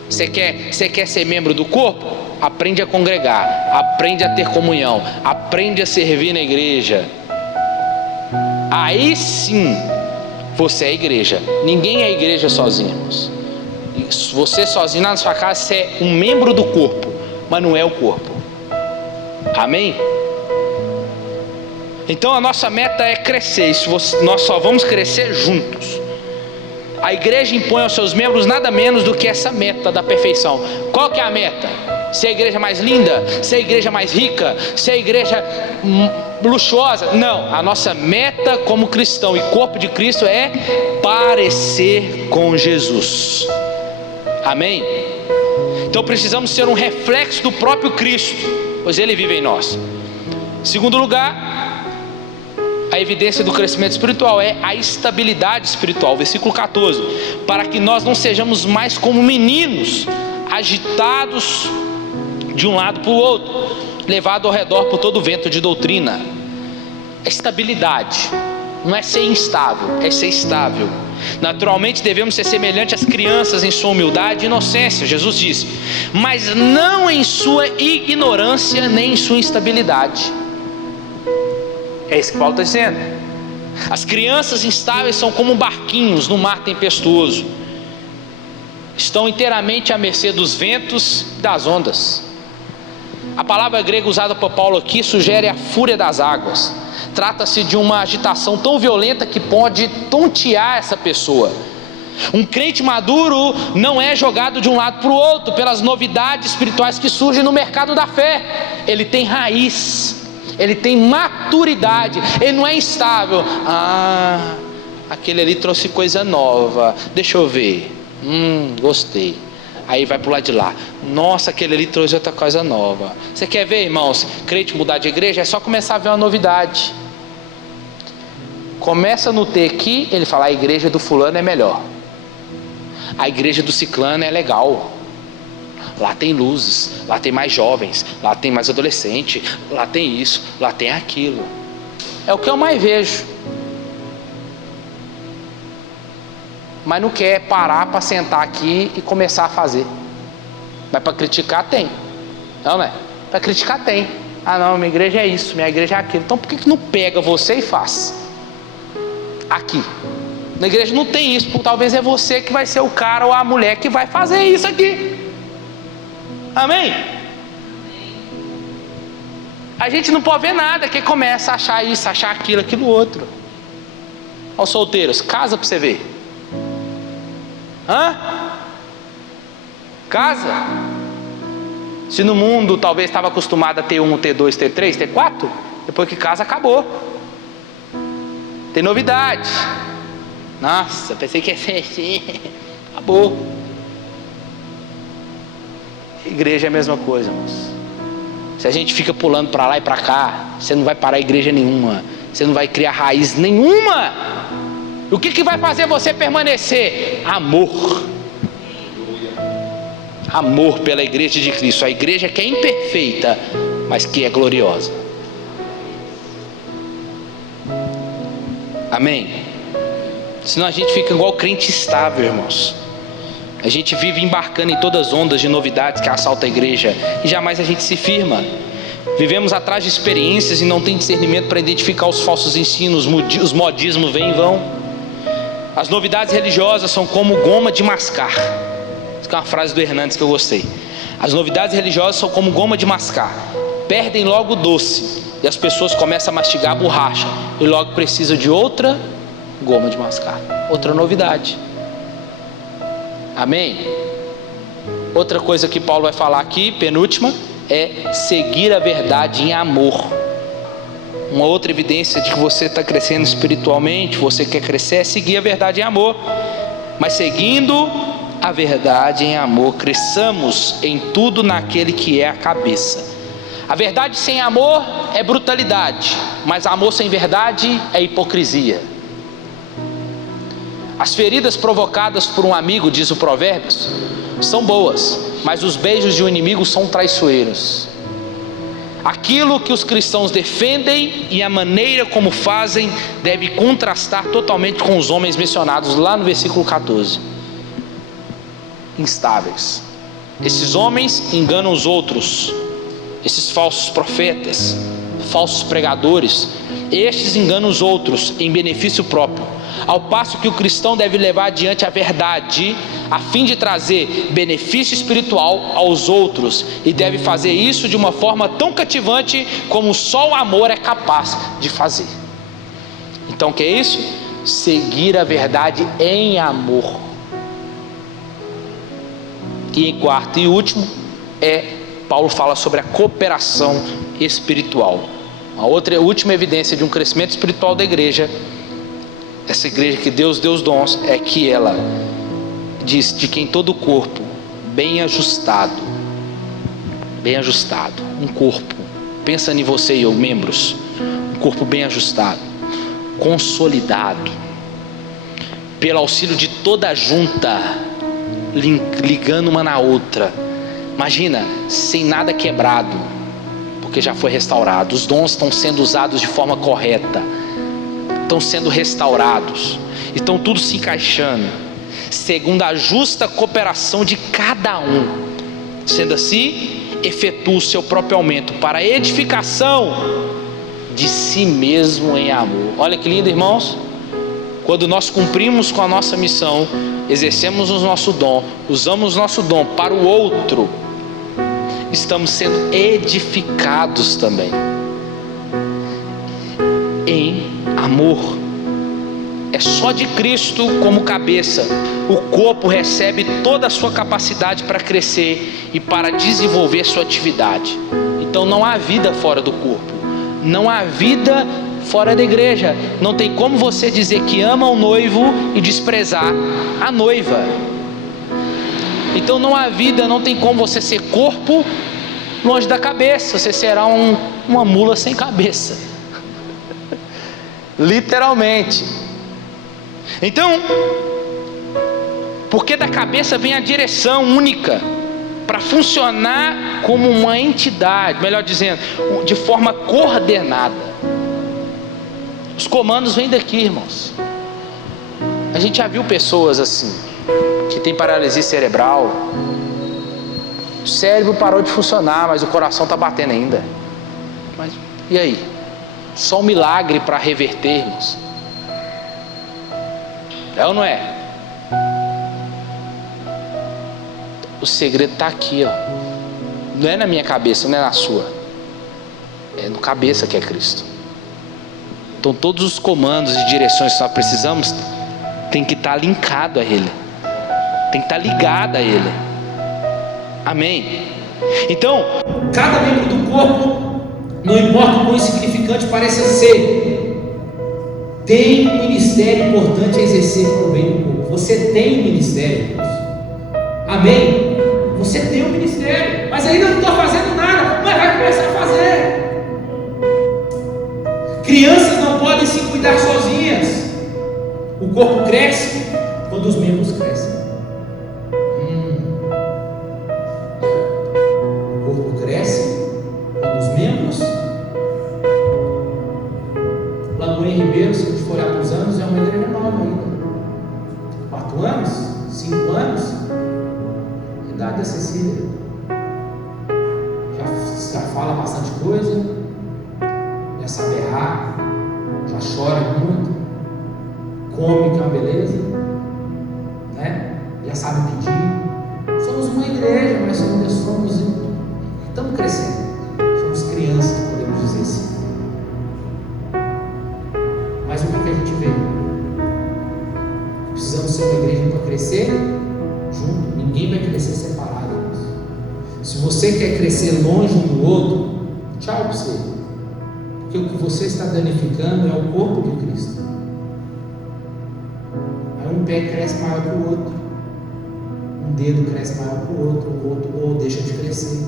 Você quer ser membro do corpo? Aprende a congregar, aprende a ter comunhão, aprende a servir na igreja. Aí sim você é igreja. Ninguém é igreja sozinho, irmãos. Você sozinho na sua casa, você é um membro do corpo, mas não é o corpo. Amém? Então a nossa meta é crescer. Nós só vamos crescer juntos. A igreja impõe aos seus membros nada menos do que essa meta da perfeição. Qual que é a meta? Ser a igreja mais linda? Ser a igreja mais rica? Ser a igreja luxuosa? Não, a nossa meta como cristão e corpo de Cristo é parecer com Jesus. Amém? Então precisamos ser um reflexo do próprio Cristo, pois Ele vive em nós. Segundo lugar, a evidência do crescimento espiritual é a estabilidade espiritual. Versículo 14: para que nós não sejamos mais como meninos, agitados de um lado para o outro, levado ao redor por todo o vento de doutrina. Estabilidade não é ser instável, é ser estável. Naturalmente devemos ser semelhantes às crianças em sua humildade e inocência, Jesus disse, mas não em sua ignorância nem em sua instabilidade. É isso que Paulo está dizendo. As crianças instáveis são como barquinhos no mar tempestuoso, estão inteiramente à mercê dos ventos e das ondas. A palavra grega usada por Paulo aqui sugere a fúria das águas. Trata-se de uma agitação tão violenta que pode tontear essa pessoa. Um crente maduro não é jogado de um lado para o outro pelas novidades espirituais que surgem no mercado da fé. Ele tem raiz, ele tem maturidade, ele não é instável. Aquele ali trouxe coisa nova, deixa eu ver, gostei. Aí vai para o lado de lá, nossa, aquele ali trouxe outra coisa nova. Você quer ver, irmãos, crente mudar de igreja? É só começar a ver uma novidade. Começa no T aqui, ele fala: a igreja do fulano é melhor, a igreja do ciclano é legal, lá tem luzes, lá tem mais jovens, lá tem mais adolescente, lá tem isso, lá tem aquilo. É o que eu mais vejo. Mas não quer parar para sentar aqui e começar a fazer. Mas para criticar tem. Não é? Para criticar tem. Não, minha igreja é isso, minha igreja é aquilo. Então por que não pega você e faz? Aqui. Na igreja não tem isso, porque talvez é você que vai ser o cara ou a mulher que vai fazer isso aqui. Amém? A gente não pode ver nada, que começa a achar isso, achar aquilo, aquilo outro. Aos solteiros, casa para você ver. Casa? Se no mundo talvez estava acostumado a ter 1, ter 2, ter 3, ter 4, depois que casa acabou. Tem novidade. Nossa, pensei que ia ser assim. Acabou. Igreja é a mesma coisa, irmãos. Se a gente fica pulando para lá e para cá, você não vai parar igreja nenhuma. Você não vai criar raiz nenhuma. O que vai fazer você permanecer? Amor. Amor pela igreja de Cristo. A igreja que é imperfeita, mas que é gloriosa. Amém? Senão a gente fica igual crente estável, irmãos. A gente vive embarcando em todas as ondas de novidades que assaltam a igreja e jamais a gente se firma. Vivemos atrás de experiências e não tem discernimento para identificar os falsos ensinos. Os modismos vêm e vão. As novidades religiosas são como goma de mascar. Essa é uma frase do Hernandes que eu gostei. As novidades religiosas são como goma de mascar. Perdem logo o doce e as pessoas começam a mastigar a borracha e logo precisa de outra goma de mascar, outra novidade. Amém? Outra coisa que Paulo vai falar aqui, penúltima, é seguir a verdade em amor. Uma outra evidência de que você está crescendo espiritualmente, você quer crescer, é seguir a verdade em amor. Mas seguindo a verdade em amor, cresçamos em tudo naquele que é a cabeça. A verdade sem amor é brutalidade, mas amor sem verdade é hipocrisia. As feridas provocadas por um amigo, diz o Provérbios, são boas, mas os beijos de um inimigo são traiçoeiros. Aquilo que os cristãos defendem e a maneira como fazem deve contrastar totalmente com os homens mencionados lá no versículo 14. Instáveis. Esses homens enganam os outros. Esses falsos profetas, falsos pregadores, estes enganam os outros em benefício próprio, ao passo que o cristão deve levar adiante a verdade, a fim de trazer benefício espiritual aos outros, e deve fazer isso de uma forma tão cativante como só o amor é capaz de fazer. Então o que é isso? Seguir a verdade em amor. E em quarto e último, Paulo fala sobre a cooperação espiritual. A outra última evidência de um crescimento espiritual da igreja, essa igreja que Deus deu os dons, é que ela diz de quem todo o corpo bem ajustado, um corpo, pensa em você e eu, membros, um corpo bem ajustado, consolidado, pelo auxílio de toda a junta, ligando uma na outra. Imagina, sem nada quebrado, porque já foi restaurado. Os dons estão sendo usados de forma correta, estão sendo restaurados, estão tudo se encaixando, segundo a justa cooperação de cada um. Sendo assim, efetua o seu próprio aumento para a edificação de si mesmo em amor. Olha que lindo, irmãos. Quando nós cumprimos com a nossa missão, exercemos o nosso dom, usamos o nosso dom para o outro, estamos sendo edificados também em amor. É só de Cristo como cabeça o corpo recebe toda a sua capacidade para crescer e para desenvolver sua atividade. Então não há vida fora do corpo, não há vida fora da igreja. Não tem como você dizer que ama o noivo e desprezar a noiva. Então não há vida, não tem como você ser corpo longe da cabeça. Você será uma mula sem cabeça, literalmente. Então, porque da cabeça vem a direção única para funcionar como uma entidade, melhor dizendo, de forma coordenada. Os comandos vêm daqui, irmãos. A gente já viu pessoas assim, que tem paralisia cerebral, o cérebro parou de funcionar, mas o coração está batendo ainda. Mas e aí? Só um milagre para reverter, irmãos. É ou não é? O segredo está aqui, ó. Não é na minha cabeça, não é na sua. É no cabeça que é Cristo. Então todos os comandos e direções que nós precisamos tem que estar linkado a Ele, tem que estar ligado a Ele. Amém? Então, cada membro do corpo, não importa o quão insignificante pareça ser, tem um ministério importante a exercer para o bem do corpo. Você tem um ministério, irmãos. Amém? Você tem um ministério, mas ainda não estou fazendo nada, mas vai começar a fazer. Crianças não podem se cuidar sozinhas. O corpo cresce quando os membros crescem. O corpo cresce quando os membros. Lagoinha Ribeiro, se a gente for olhar para os anos, é uma igreja nova ainda. 4 anos, 5 anos, idade acessível. Já fala bastante coisa, já sabe errar, já chora muito, come que é uma beleza, né? Já sabe pedir. Somos uma igreja, mas estamos crescendo. Somos crianças, podemos dizer assim. Mas o que a gente vê? Precisamos ser uma igreja para crescer junto. Ninguém vai crescer separado. Se você quer crescer longe um do outro, tchau para você. Porque o que você está danificando é o corpo de Cristo. Aí um pé cresce maior que o outro, um dedo cresce maior que o outro ou deixa de crescer.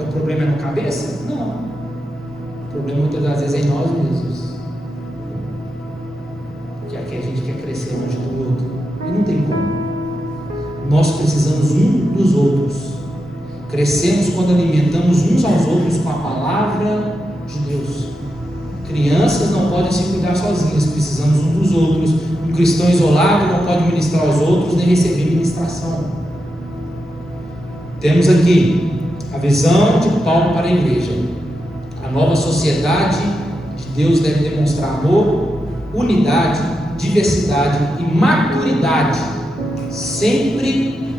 O problema é na cabeça? Não. O problema muitas das vezes é em nós mesmos. Porque aqui a gente quer crescer longe do outro e não tem como. Nós precisamos um dos outros. Crescemos quando alimentamos uns aos outros com a palavra de Deus. Crianças não podem se cuidar sozinhas, precisamos um dos outros. Um cristão isolado não pode ministrar aos outros nem receber ministração. Temos aqui a visão de Paulo para a igreja. A nova sociedade de Deus deve demonstrar amor, unidade, diversidade e maturidade, sempre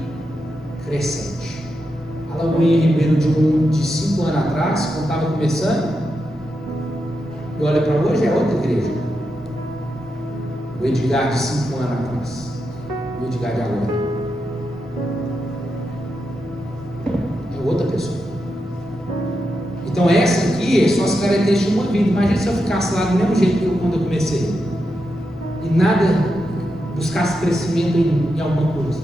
crescente. A Lagoinha Ribeiro de 5 anos atrás, quando estava começando, e olha para hoje, é outra igreja. O Edgar de 5 anos atrás, o Edgar de agora é outra pessoa. Então essa aqui são as características de uma vida. Imagina se eu ficasse lá do mesmo jeito que eu quando eu comecei e nada buscasse crescimento em alguma coisa.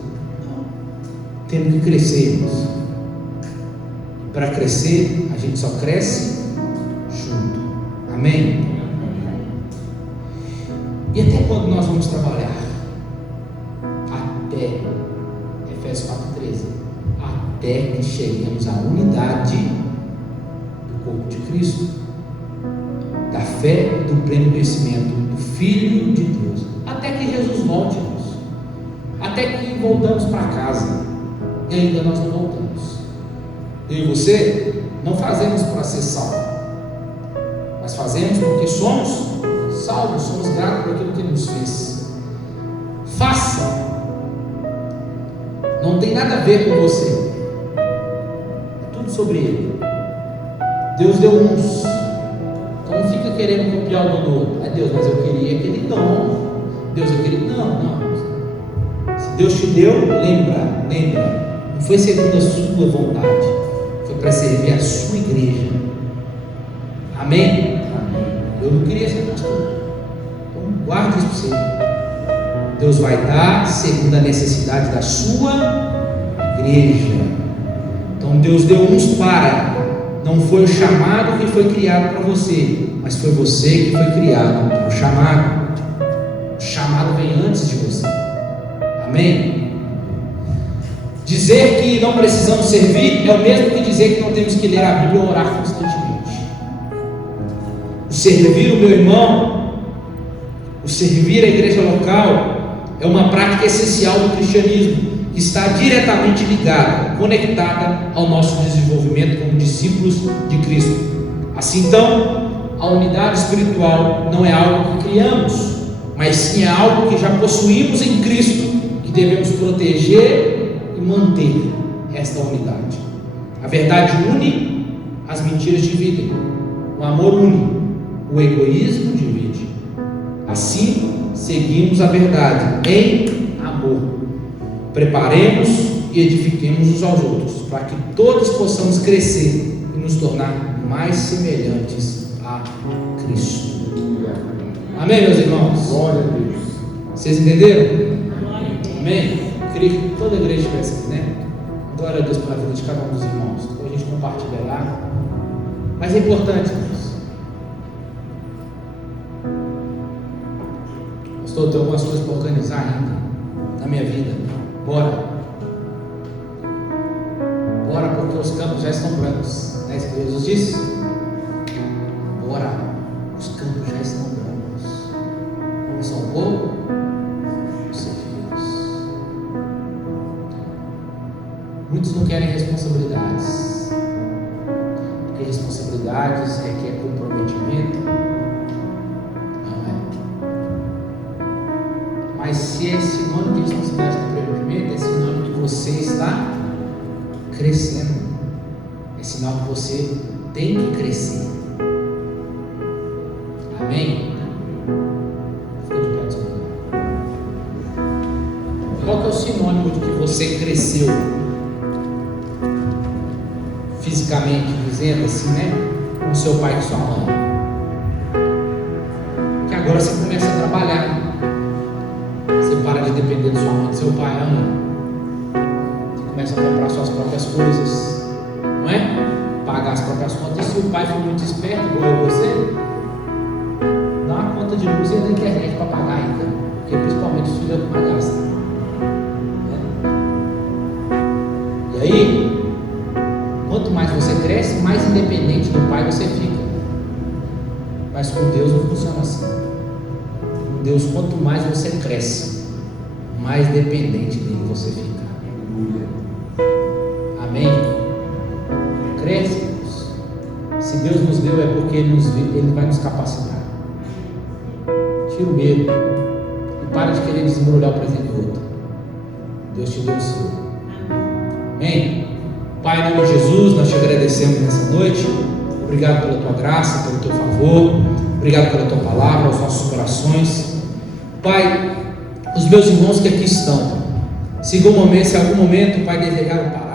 Temos que crescer, irmãos. Para crescer, a gente só cresce junto. Amém? E até quando nós vamos trabalhar? Até Efésios 4:13, até que cheguemos à unidade do corpo de Cristo, da fé e do pleno conhecimento do Filho de Deus, até que Jesus volte, irmãos. Até que voltamos para casa, e ainda nós não voltamos. Eu e você não fazemos para ser salvo, mas fazemos porque somos salvos, somos gratos por aquilo que Ele nos fez. Faça, não tem nada a ver com você, é tudo sobre Ele. Deus deu uns, então não fica querendo copiar o dom do outro. Deus, mas eu queria aquele dom. Deus, eu queria. Não. Se Deus te deu, lembra, não foi segundo a sua vontade, foi para servir a sua igreja. Amém? Eu não queria ser pastor, então guarde isso para você. Deus vai dar segundo a necessidade da sua igreja. Então Deus deu uns para, não foi o chamado que foi criado para você, mas foi você que foi criado para o chamado. O chamado vem antes de você. Amém? Dizer que não precisamos servir é o mesmo que dizer que não temos que ler a Bíblia ou orar constantemente. O servir o meu irmão, o servir a igreja local, é uma prática essencial do cristianismo, que está diretamente ligada, conectada ao nosso desenvolvimento como discípulos de Cristo. Assim então, a unidade espiritual não é algo que criamos, mas sim é algo que já possuímos em Cristo, que devemos proteger e manter esta unidade. A verdade une, as mentiras dividem, o amor une, o egoísmo divide. Assim, seguimos a verdade em amor. Preparemos e edifiquemos uns aos outros, para que todos possamos crescer e nos tornar mais semelhantes a Cristo. Amém, meus irmãos? Glória a Deus. Vocês entenderam? Amém? Eu queria que toda a igreja estivesse aqui, né? Glória a Deus pela vida de cada um dos irmãos. Depois a gente compartilha lá. Mas é importante, irmãos. Pastor, eu tenho algumas coisas para organizar ainda na minha vida. Bora. Bora, porque os campos já estão brancos. É isso que Jesus disse? Bora. Os campos já estão brancos. É só um pouco? Muitos não querem responsabilidades, porque responsabilidades requer comprometimento, não é? Mas se é sinônimo de responsabilidade e comprometimento, é sinônimo que você está crescendo, é sinal que você tem que crescer. Amém? Fica de pé, Senhor. Qual que é o sinônimo de que você cresceu? Fisicamente dizendo assim, né? Com seu pai e sua mãe. Que agora você começa a trabalhar. Você para de depender de sua mãe e do seu pai, Você começa a comprar suas próprias coisas, não é? Pagar as próprias contas. Se o pai for muito esperto, igual você, dá uma conta de luz e da internet para pagar ainda. Porque principalmente os filhos mais gastam. E aí, quanto mais você cresce, mais independente do pai você fica. Mas com Deus não funciona assim. Com Deus, quanto mais você cresce, mais dependente dele você fica. Amém? Cresce, Deus. Se Deus nos deu, é porque Ele vai nos capacitar. Tira o medo e para de querer desembrulhar o presente do outro. Deus te deu o seu. Amém? Pai, em nome de Jesus, nós te agradecemos nessa noite. Obrigado pela tua graça, pelo teu favor. Obrigado pela tua palavra, aos nossos corações. Pai, os meus irmãos que aqui estão, se em algum momento, Pai, desejaram parar,